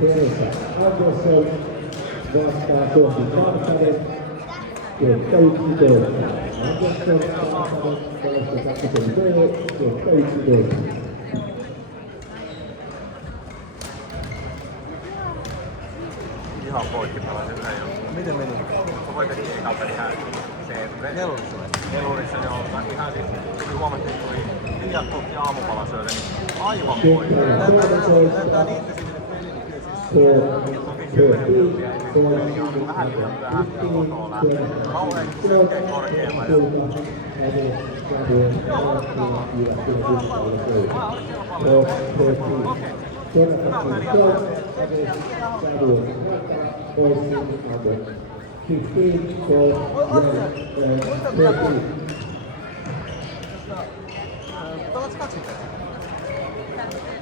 Teresa Andersson vastaa Tohti Karpanen. Kenttä 11. Andersson Karpanen vasta kakkosen B. Kenttä 11. Ihan poikki pelasin yhden jo. Miten meni? Voitettiin eka peli Nelurissa vai? Nelurissa joo. Ihan siis tuli huomattiin, että tuli liian kohti aamupalasöille, niin aivan poikki. Näyttää niitä sinne pelin, niin kyllä siis Vähän liian myöhään kotoa lähtee. Kauhean selkeä korkealla. Pelatko kaksinpeliä?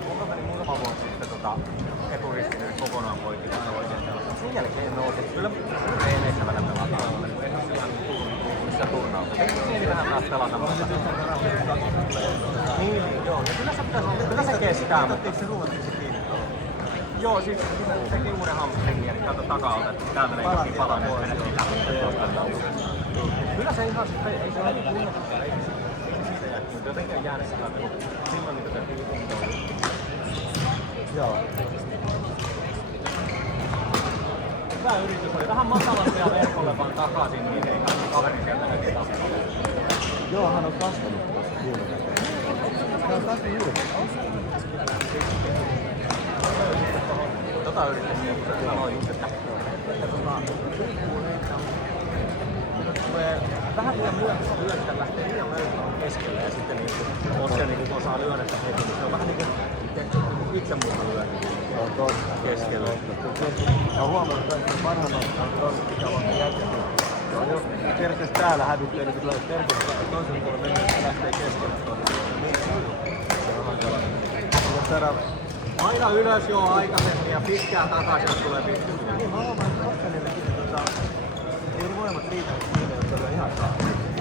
Mulla meni muutama vuosi sitten eturisti nyt kokonaan poikki tai oikein sellaista. Sen jälkeen nousi. Kyllä reeneissä välillä pelataan. Ei ole sillä missä turnauksessa. Ei vähän taas pelata. Niin, joo. Kyllä se kestää. Otattiinko se ruuvattiin kiinni? Joo, siis teki uuden hamstringin, eli täältä takaa, että täältä leikattiin palan, että menettiin läpi. Kyllä se ihan sitten, ei se ole niin kunnossa, ei se siitä jää, mutta jotenkin on jäänyt sillä tavalla, silloin niitä tehtiin kuntoon. Joo. Hyvä yritys oli, vähän matalasti ja verkolle vaan takaisin, niin ei kaveri sieltä näki tappaa. Joo, hän on kasvanut tuossa viime käteen. Hän on kasvanut juuri. Yritettiin, kun se sanoi just, että tulee vähän liian myöhässä lyönnistä, lähtee liian myöhässä keskelle ja sitten Oskar niin osaa lyönnestä heti, niin se on vähän niin kuin itsemurha lyönti keskelle. Mä oon huomannut, että parhaimmat on ikäluokan jätkät. Jos kerkeis täällä hävittää, niin tulee kerkeis toisen puolelle mennä, että lähtee keskelle. Se on hankala. Aina ylös joo aikaisemmin ja pitkään takaisin, jos tulee pitkä. Niin, mä huomaan, että Oskarillekin ei ole voimat riitä, jos se on ihan saa.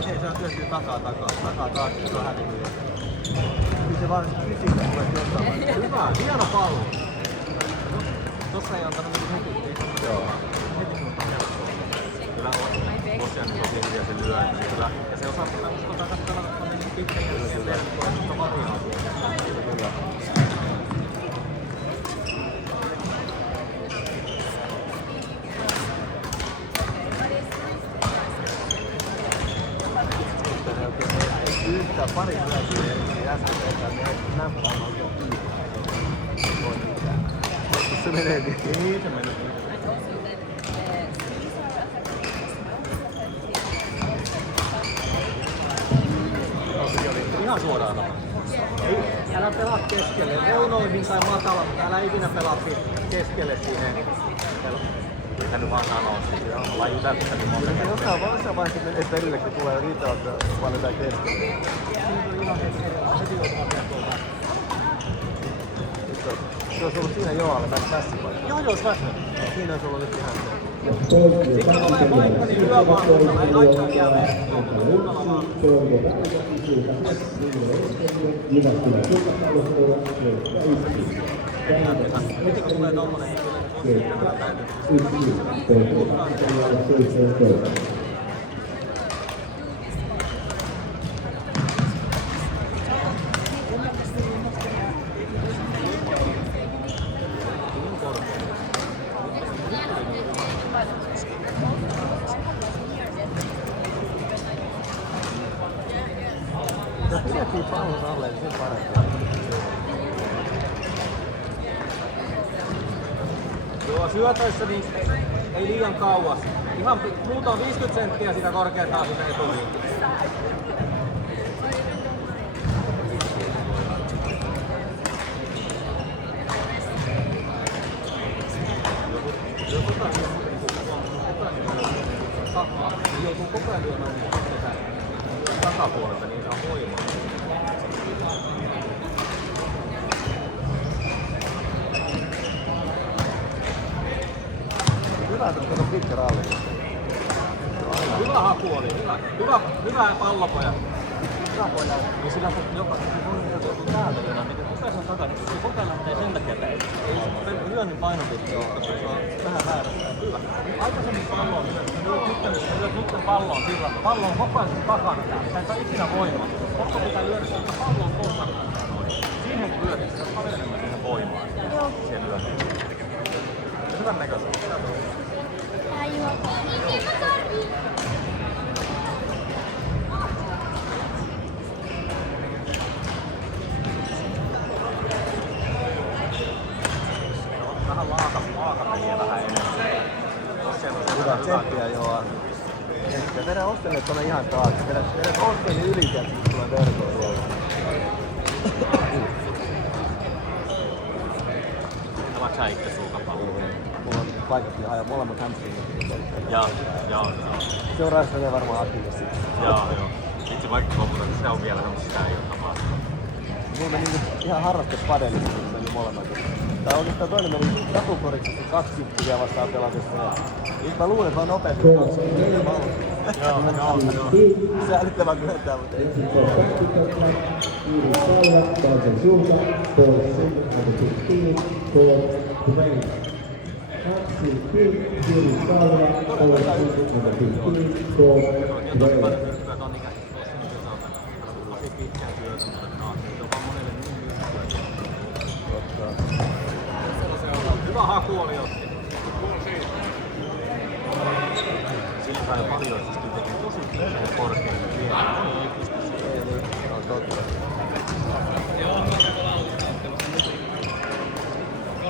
Ei, se on työstyy takaa, se on hävinnyt. Niin se vaan fysiikka tulee jostain vaiheessa. Hyvä, hieno pallo. Tossa ei antanut heti. Joo. Heti mutta helppoa. Kyllä Ossian on tosi hyviä sen lyönti. Ja se osaa uskotaan pelata niin pitkälle sen verkkoon, mutta vatinaa siellä. Yhtään pari hyötyä ei jäsenteitä, niin ei näppäämään oikein kiinni. Ei voi mitään. Joskus se menee niin. Niin se menee. Ihan suoraan noin. Ei, älä pelaa keskelle. Reunoihin tai matala, mutta älä ikinä pelaa keskelle siihen. Mitä nyt vaan sanoo. Laji tästä niin monta. Jossain vaiheessa menee perille, kun tulee riittävästi paljon tää keskelle. Siinä tuli ihan heti tuolta. Se olisi ollut siinä Joalle tässä paikassa. Joo, tässä. Siinä olisi ollut nyt ihan se. Sitten tulee vaikka niin lyö vaan, mutta ei laittaa vielä verkkoon, mutta kunnalla vaan. Heti kun tulee tommonen niin kyllä täytyy. Jos pidettiin pallon alle, niin se parempi. Joo, syötöissä niin ei liian kauas. Ihan muuta 50 senttiä sitä korkeintaan sitä etuliikkeelle. Joutuu koko ajan lyömään takapuolelta, niin se on voimaa. Hyvä, että on pitkä ralli. Hyvä haku oli, hyvä pallopojat. Hyvä poja. Ja sillä kun joka on täältä lyödään, niin kuka se on takana, se koko ajan lähtee sen takia, että ei se lyö lyönnin painopiste on, koska se on vähän väärässä. Hyvä. Aikaisemmin pallo on nyt palloon sillä. Pallo on koko ajan takana täällä. Sä et saa ikinä voimaa. Koko pitää lyödä sitä, että pallo on tuossa. Siihen kun lyödä, se on paljon enemmän siihen voimaa. Siihen lyöntiin. Hyvän näköistä. Vähän laakapeliä vähän enemmän. Hyvä tsemppiä joo. Ja teidän ostelet tuonne ihan taakse. Teidän osteli yli sieltä, kun tulee verkoon tuolla. Oletko sä itse sulkapalloa? Mulla on paikatkin ihan molemmat hamstringit. Joo. Seuraavassa menee varmaan aktiivisesti. Joo. Itse vaikka koulutan, niin se on vielä semmoista, sitä ei ole tapahtunut. Mulla meni ihan harrastuspadelissa, kun meni molemmat. Tai oikeastaan toinen meni takukoriksi 20 vastaan pelatessa. Mä luulen, että mä oon nopeasti. Joo. Se älyttävän myöntää, mutta ei. Hyvä haku oli otti. Siinä sai paljon, siis kyllä tekee tosi korkeita vielä. Moni ei pysty siihen. Ei, on totta.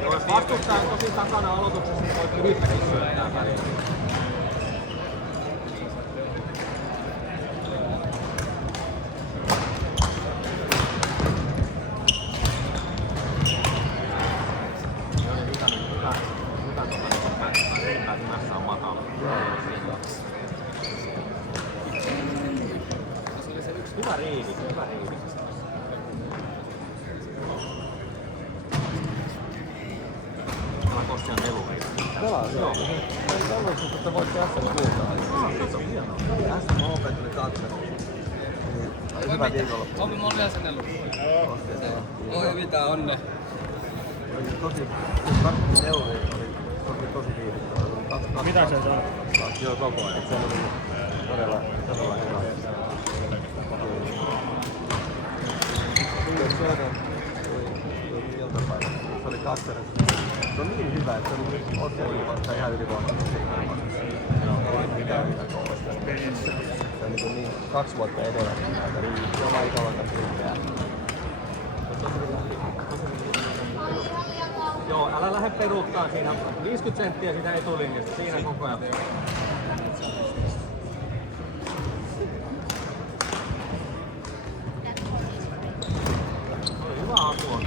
Jos vastustaja on tosi takana aloituksessa, niin voit hyvinkin syöttää välillä. Hyvä riivi. Tämä Kostian neluriivi. Pelaa se. Joo. Toivoisin, että voit tässä kuultaa. Se on hienoa. SM Open tuli 2. Hyvä viikonloppu. Ovi, mä oon vielä sanellut. Oi, mitä onne. Tosi 20 euroa oli tosi viihdyttävää. Mitä se on? Joo, koko ajan. Se oli todella hyvä. Söden tuli iltapäivä. Se oli kakseressa. Se on niin hyvä, että se oli Otseliin vasta ihan ylivoimaisesti. Ei mitään koulusta. Se on niin 2 vuotta edellä. Se on isolla kanssa. Joo, älä lähde peruuttaa siinä. 50 senttiä siitä etulinjasta. Siinä koko ajan. Hyvä haku on.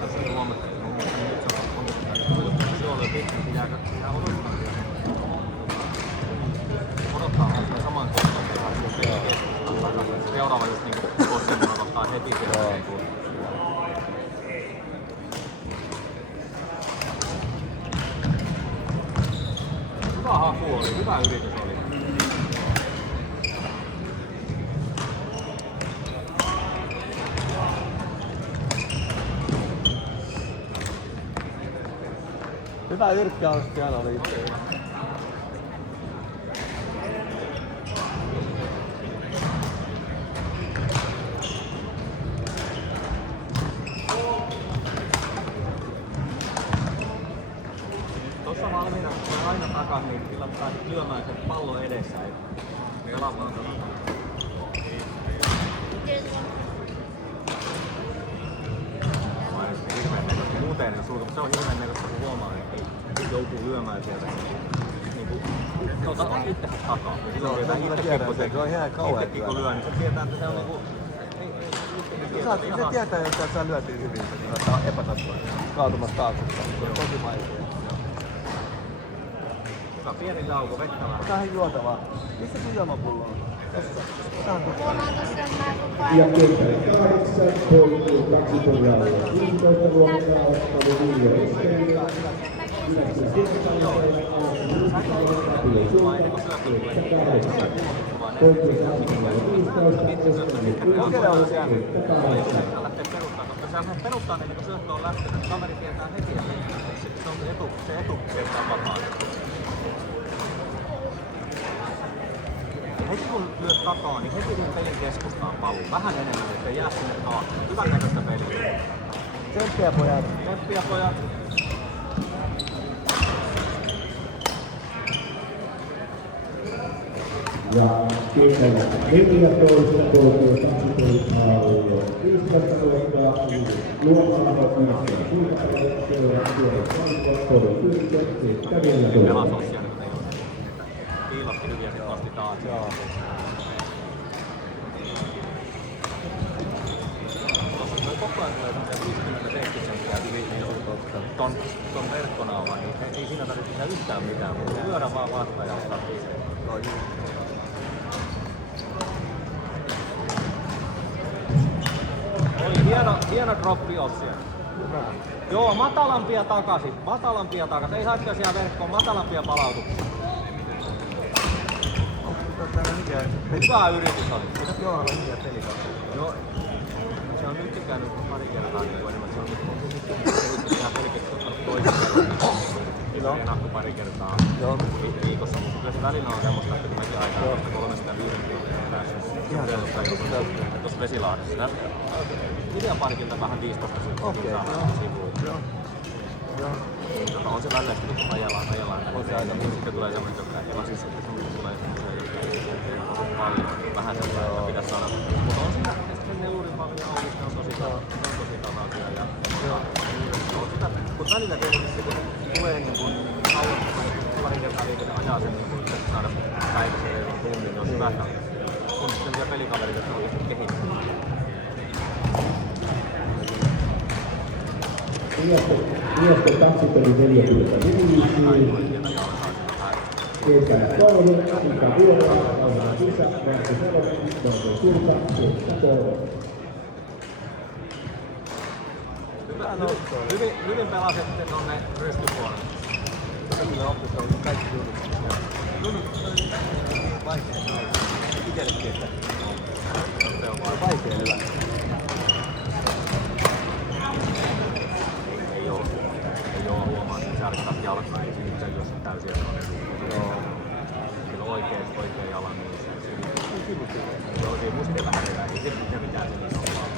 Tässä huomattu, että se oli pitkä, pitääkö siinä odottaa vielä. Odottaa sen saman kohtaan. Seuraava just niinku Kostian odottaa heti siellä. Hyvä haku oli, hyvä yritys oli. Hyvä yrkkä Ostian oli itse. Tuossa valmiina, kun aina takas, niin sillä pääsit lyömään sen pallon edessä. Pelataan tätä. Muuten se on hirveän näköistä, kun huomaa, että joutuu lyömään sieltä. Se on itsensä takaa. Se on ihan kauhean itsekin kun lyö, niin se tietää, että se on niinku... Se tietää, että sä lyötiin hyvin, että on epätasainen. Kaatumassa taaksepäin. Se on tosi vaikea. Hyvä pieni tauko, vettä vähän. Tää on juotavaa. Missä sun juomapullo on? Tossa. Tää on tossa. Ja kentällä 8, poikki 2 turjaa. 15 ruokataan, oli Viljo Eskelia. Yhdessä Sirkkaalla, Apille Suomessa, 8. Poikki 2 15, Eskelia 6, 8. sä peruttaa niin kun syöttö on lähtenyt, kaveri tietää heti, että se on se etu on vapaa. Ja heti kun lyöt takaa, niin heti sen pelin keskustaan paluu. Vähän enemmän, ettei jää sinne taakse. Hyvän näköistä peliä. Tsemppiä pojat. Tsemppiä pojat. Ja kentällä 14 kolmea 12 maalia. 15 vuotta Luomaava Viiseen. Sulkapalvelut seuraavat suoraan Pelas on siellä, kun ei ole. Kiilotti hyviä, sit nosti taas. Joo. Koko ajan tulee semmoisia 50 senttiä ton verkkonauhan, niin ei siinä tarvitse tehdä yhtään mitään, mutta lyödä vaan vastaan ja ottaa pisteen. Oli hieno droppi off siellä. Joo, matalampia takaisin. Ei haittaa siellä verkkoon, matalampia palautuksia. Hyvä yritys oli. Pitäisi olla hyviä pelikautta. No, se on nyt käynyt pari kertaa niin enemmän. Se on nyt ihan pelkästään toisen kerran. Joo. Ennakko pari kertaa viikossa, mutta kyllä se välillä on semmoista, että kun mäkin aikaan 3 ja 5 päässä. Ihan tuossa Vesilahdessa. Ideaparkilta vähän 15 senttiä sivuun. On se välillä, että kun ajellaan. Sitten tulee semmoinen, joka ei vaan siis, että tulee semmoinen paljon. Vähän semmoinen, että pitäisi saada. Mutta on siinä sen nelurin paljon audista on tosi tasaisia. Ja on sitä, kun välillä tietysti kun tulee niin kuin pari kertaa viikossa ajaa sen, niin kun saada päivässä reilun tunnin, niin on hyvä, että on sitten vielä pelikaverit, että oikeasti kehittyy. Miesten taksipeli 45. Keskellä 3, Asika Vuoraa, Alman Sisä, Martti Salo, Donko Sulta, 73. Hyvin pelasitte tonne rystypuolelle. Kyllä oppista on kaikki tunnut. Vaikea. Itsellekin, että se on vaan vaikea hyvä. Ei oo huomaa, että sä arvittaa jalkaa, ei siinä se jos on täysin erilainen. Kyllä oikein jalan niissä. Joo, siinä musta vähän hyvä, ei se mitään sen isompaa.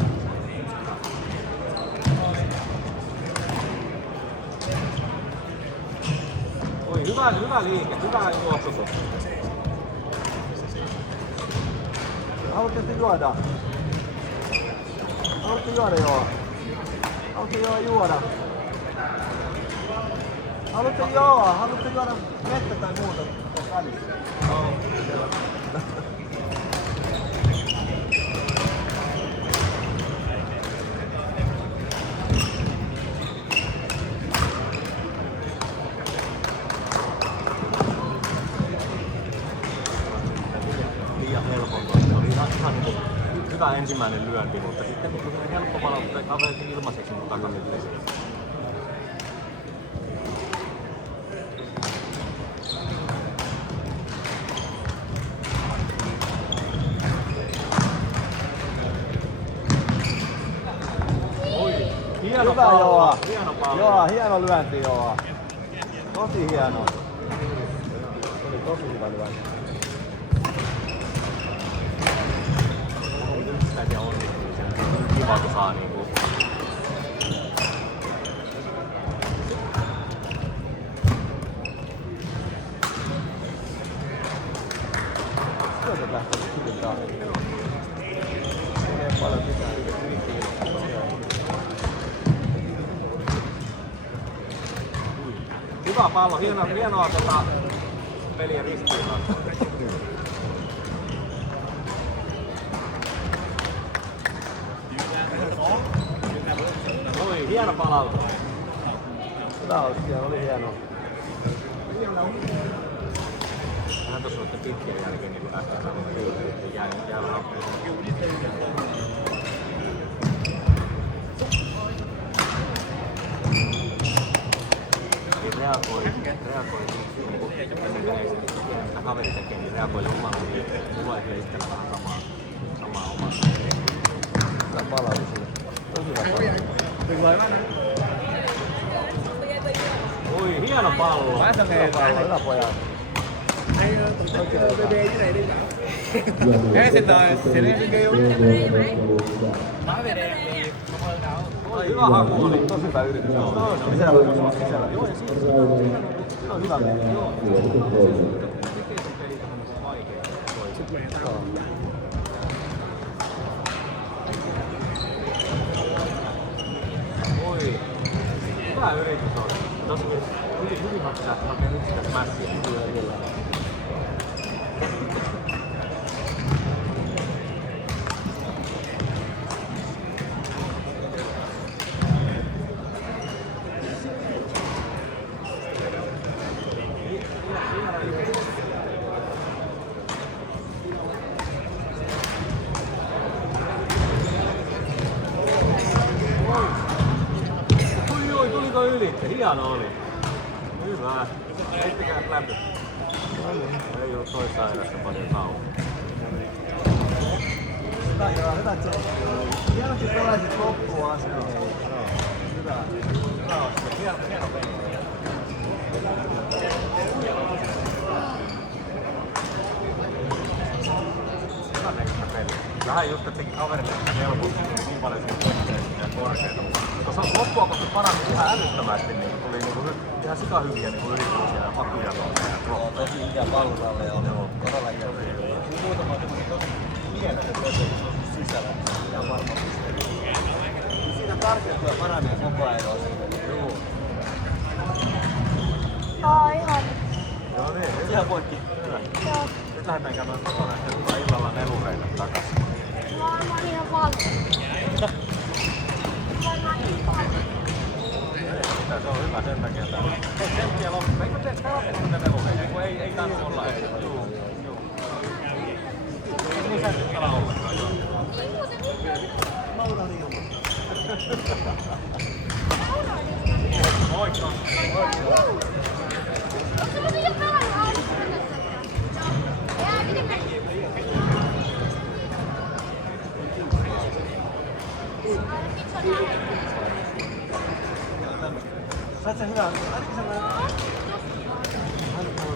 Oi, hyvä liike, hyvä juoksutus. Haluatteko juoda? Haluatteko juoda joo? Haluatteko juoda? Haluatteko juoda vettä tai muuta tässä välissä? Liian helpompi. Se oli ihan hyvä ensimmäinen lyönti, mutta sitten kun tuli helppo palauttaa kaverit ilmaiseksi mun takamille. Hieno hyvä pallo. Joa. Hieno pallo. Joa, hieno lyönti Joa. Tosi hieno. Se oli tosi hyvä lyönti. Yksittäisiä onnistumisia. Kiva kun saa niinku. Syötä lähtee hyvin taas. Ei paljon mitään. Hyvä pallo, hienoa peliä ristiin. Oi, hieno palautus. Hyvä oli hieno. Vähän tuossa olette pitkien jälkeen niin kuin äsken sanoin, että jää rappuun. Reagoi mitä kaveri tekee, niin reagoi omalla liikkeelle. Mulla ei itsellä vähän samaa omassa. Hyvä palautus. Tosi hyvä Ui, hieno pallo. Hieno pallo, hyvä pojat. Hyvä haku oli. Tosi hyvä yritys. Sisällä on sisällä. Joo, ja siinä on hyvä meni. Joo. Oi. Hyvä yritys on. Tosi hyvin hakee yksittäistä mässiä. Tuliko yli? Hieno oli. Hyvä. Heittäkää läpi. Ei oo toi sairasta paljon kauan. Hyvä tsekki. Hienosti pelaisit loppuun asti. Hyvä. Hieno peli. Ihan ekstra peli. Vähän just, että kaverille helposti niin paljon ja korkeita. Tuossa loppua kohta paransi ihan älyttömästi, niin tuli ihan sikahyviä yrityksiä ja hakuja tuossa. Joo, tosi ikä palloralle on todella ikä. Muutama tosi hieno se peli sisällä. Ihan varmasti. Siinä tarkistuu ja paranee koko ajan. Joo. Ihan. Joo niin, Ihan poikki. hyvä. Joo. Nyt lähdetään käymään kotona ja sitten illalla nelureille takaisin. Mä oon ihan valmis. Mitä se on hyvä sen takia täällä. Hei, tsemppiä loppuun. Eikö te pelata ne nelureille? Kun ei tainnut olla edes. Juu. Niin sä et pelaa ollenkaan. Moikka! Saat sä hyvää? Ainakin sellainen... Ainakin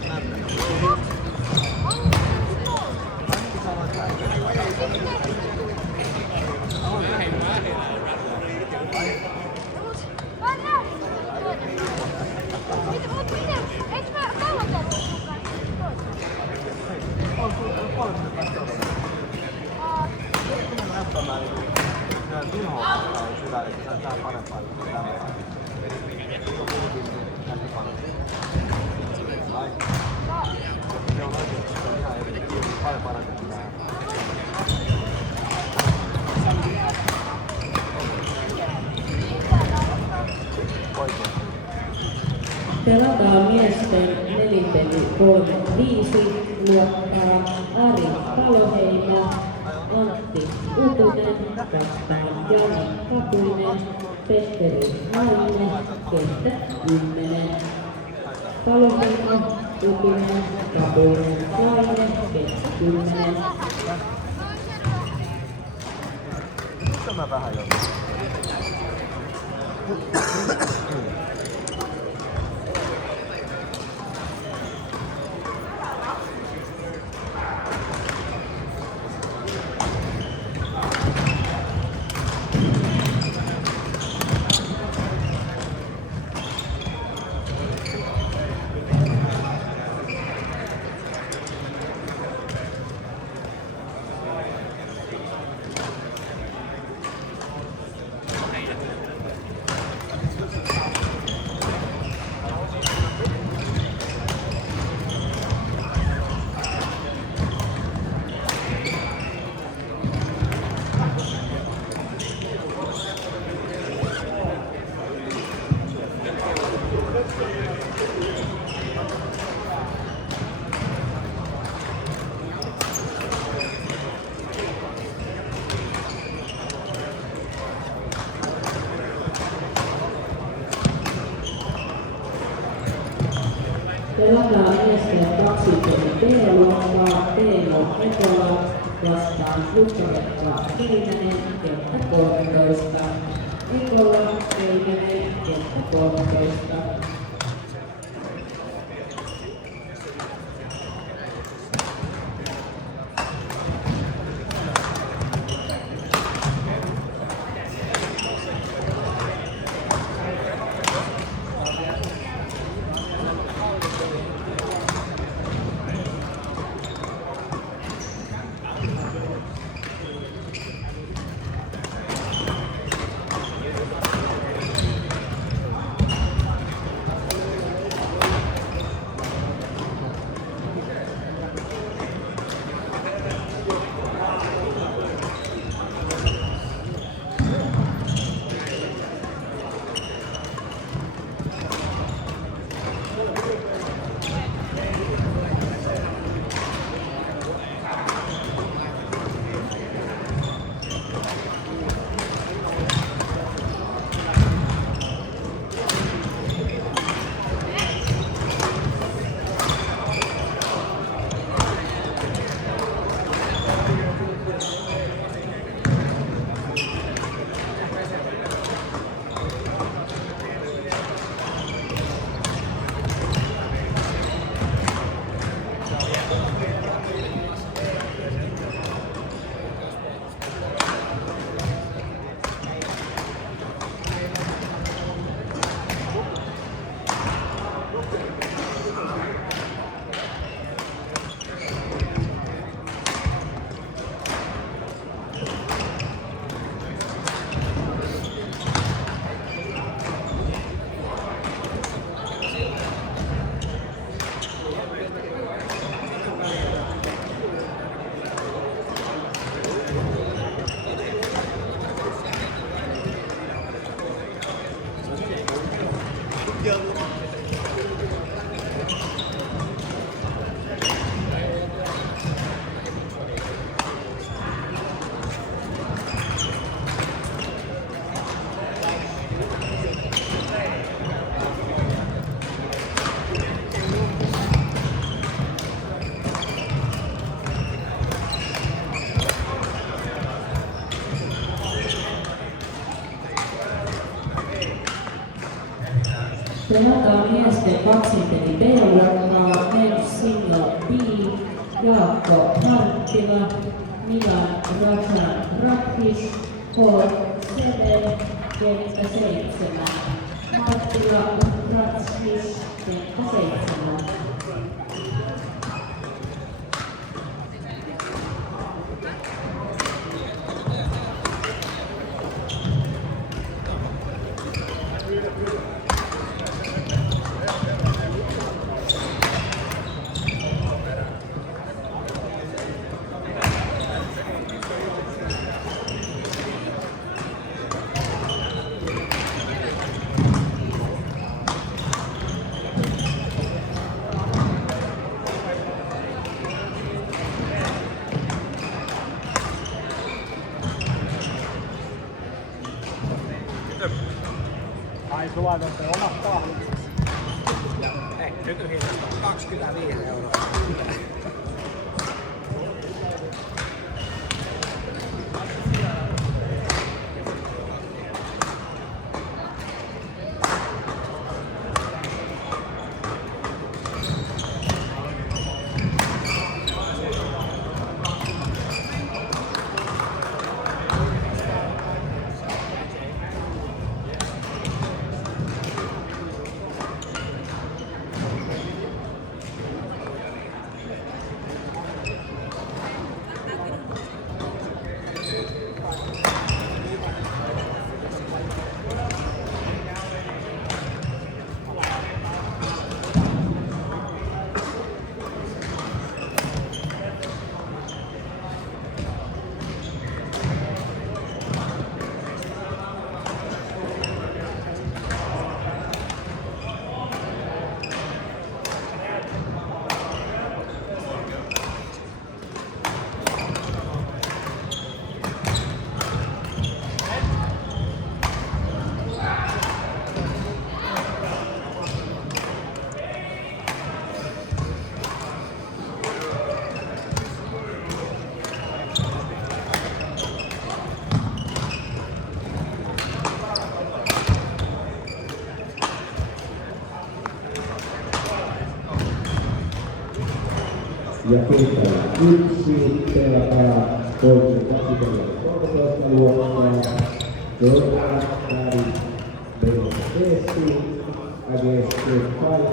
Pelataan miesten nelipeli 3-5 luokkaa Ari Paloheimo, Antti Utunen, vastaan Jani Kapuinen, Petteri Laine, kenttä 10. Paloheimo, Utunen, Kapuinen, Laine, kenttä 10. Nyt mä vähän jo. Pelataan miesten 2 B-luokkaa Teemo Ekola vastaan Jukka-Pekka Heinänen, kenttä 13. Ekola, Eikinen, kenttä 13. Pelataan miesten kaksinpeli B-luokkaa, men's single B, Jaakko Marttila, Milan Rajan Rakhis, K7, kenttä 7. Marttila Rakhis, kenttä 7. Ai sulla on omat kahvit. Nykyhinta 25 €. ja Kilpailu 1, pelataan toisen 2 peliä 13 luokkaa. Jordan Harry Benedessi against Kyle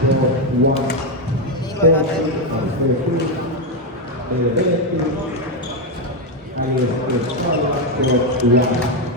for 1 14 and 13. Benedessi against Kyle for 1